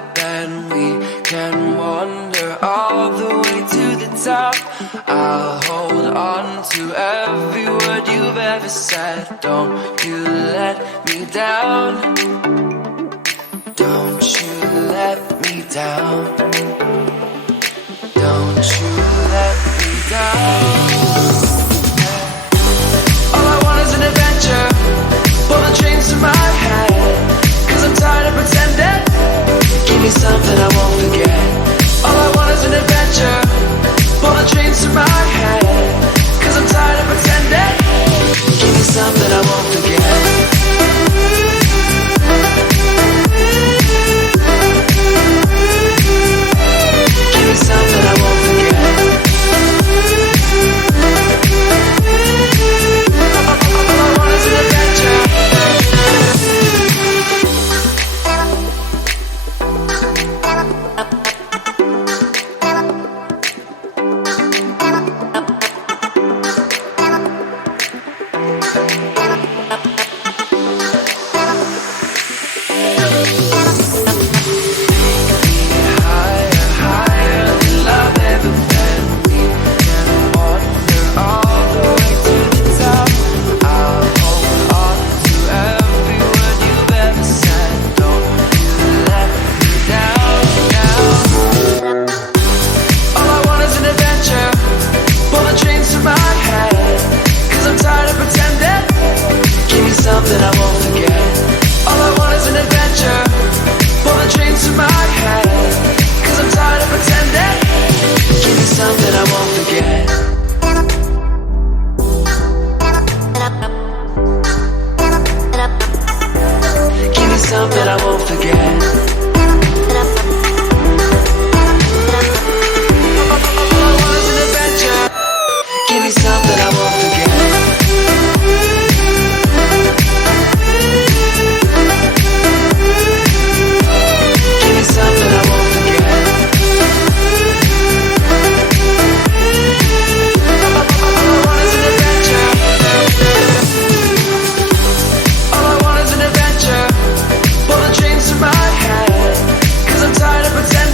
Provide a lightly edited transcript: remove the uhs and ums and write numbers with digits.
ever been. We can wander all the way to the top. I'll hold on to every word you've ever said. Don't you let me down. Don't you let me down. Don't you let me down. All I want is an adventure. Pull the chains to my head, 'cause I'm tired of pretending. Give me something I won't forget. All I want is an adventure. Pull the chains to my head, 'cause I'm tired of pretending. Give me something I won't forget. Give me something I won't forget. All I want is an adventure. Something I won't forget. All I want is an adventure. Pull the chains to my head, 'cause I'm tired of pretending. Give me something I won't forget. Give me something I won't forget. All I want is an adventure. Give me something I won't forget. Something I won't forget. All I want is an adventure. All I want is an adventure. Pull the chains to my head, 'cause I'm tired of pretending.